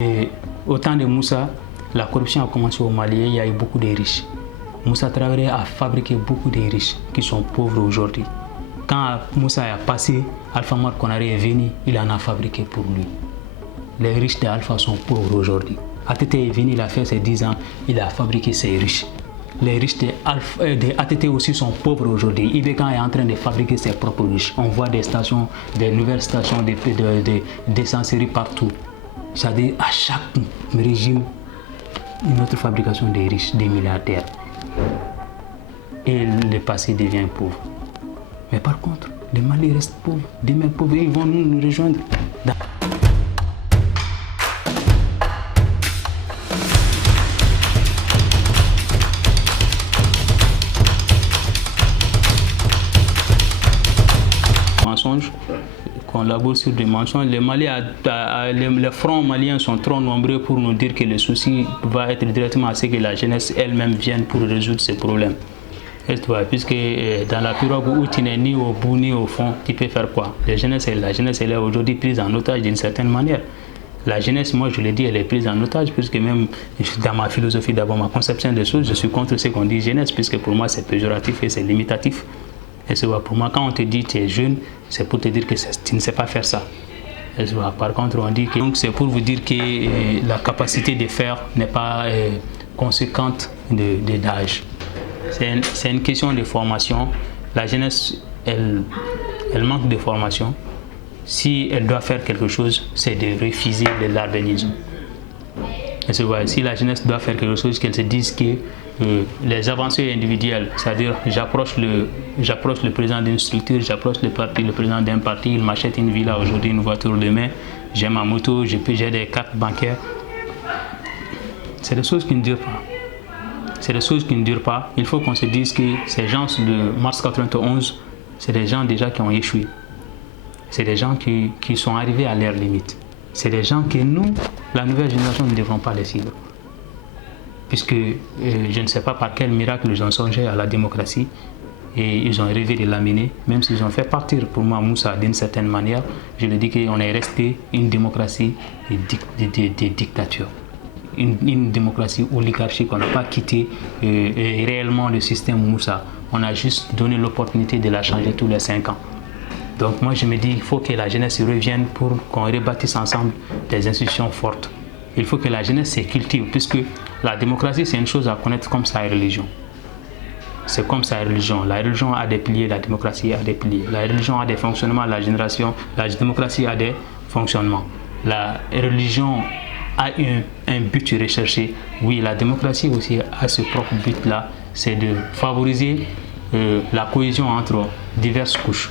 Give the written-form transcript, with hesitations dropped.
Et au temps de Moussa, la corruption a commencé au Mali, il y a eu beaucoup de riches. Moussa Traoré a fabriqué beaucoup de riches qui sont pauvres aujourd'hui. Quand Moussa est passé, Alpha Mar Konaré est venu, il en a fabriqué pour lui. Les riches d'Alpha sont pauvres aujourd'hui. ATT est venu, il a fait ses 10 ans, il a fabriqué ses riches. Les riches de ATT aussi sont pauvres aujourd'hui. Ibeka est en train de fabriquer ses propres riches. On voit des stations, des nouvelles stations d'essencerie partout. C'est-à-dire à chaque régime, une autre fabrication des riches, des milliardaires. Et le passé devient pauvre. Mais par contre, les Mali restent pauvres, demain pauvres, ils vont nous rejoindre. Mensonges, qu'on labore sur des mensonges. Les fronts maliens sont trop nombreux pour nous dire que le souci va être directement à ce que la jeunesse elle-même vienne pour résoudre ces problèmes. Puisque dans la pirogue où tu n'es ni au bout ni au fond, tu peux faire quoi? La jeunesse elle est aujourd'hui prise en otage d'une certaine manière. La jeunesse, moi je le dis, elle est prise en otage, puisque même dans ma philosophie, d'abord ma conception des choses, je suis contre ce qu'on dit jeunesse, puisque pour moi c'est péjoratif et c'est limitatif. Et c'est pour moi, quand on te dit tu es jeune, c'est pour te dire que tu ne sais pas faire ça. Et par contre, on dit que c'est pour vous dire que la capacité de faire n'est pas conséquente d'âge. C'est une question de formation. La jeunesse, elle manque de formation. Si elle doit faire quelque chose, c'est de refuser le lardanisme. Si la jeunesse doit faire quelque chose, qu'elle se dise que les avancées individuelles, c'est-à-dire j'approche le président d'une structure, j'approche le président d'un parti, il m'achète une villa aujourd'hui, une voiture demain, j'ai ma moto, j'ai des cartes bancaires. C'est des choses qui ne durent pas. C'est des choses qui ne durent pas. Il faut qu'on se dise que ces gens de mars 91, c'est des gens déjà qui ont échoué. C'est des gens qui sont arrivés à leur limite. C'est des gens que nous, la nouvelle génération, ne devrons pas les suivre. Puisque je ne sais pas par quel miracle ils ont songé à la démocratie et ils ont rêvé de l'amener, même s'ils ont fait partir pour moi Moussa d'une certaine manière. Je le dis qu'on est resté une démocratie de dictature. Une démocratie oligarchique, on n'a pas quitté réellement le système Moussa. On a juste donné l'opportunité de la changer tous les 5 ans. Donc moi je me dis qu'il faut que la jeunesse revienne pour qu'on rebâtisse ensemble des institutions fortes. Il faut que la jeunesse se cultive, puisque la démocratie c'est une chose à connaître comme sa religion. C'est comme sa religion. La religion a des piliers, la démocratie a des piliers. La religion a des fonctionnements, la démocratie a des fonctionnements. La religion a un but recherché. Oui, la démocratie aussi a ce propre but-là, c'est de favoriser la cohésion entre diverses couches.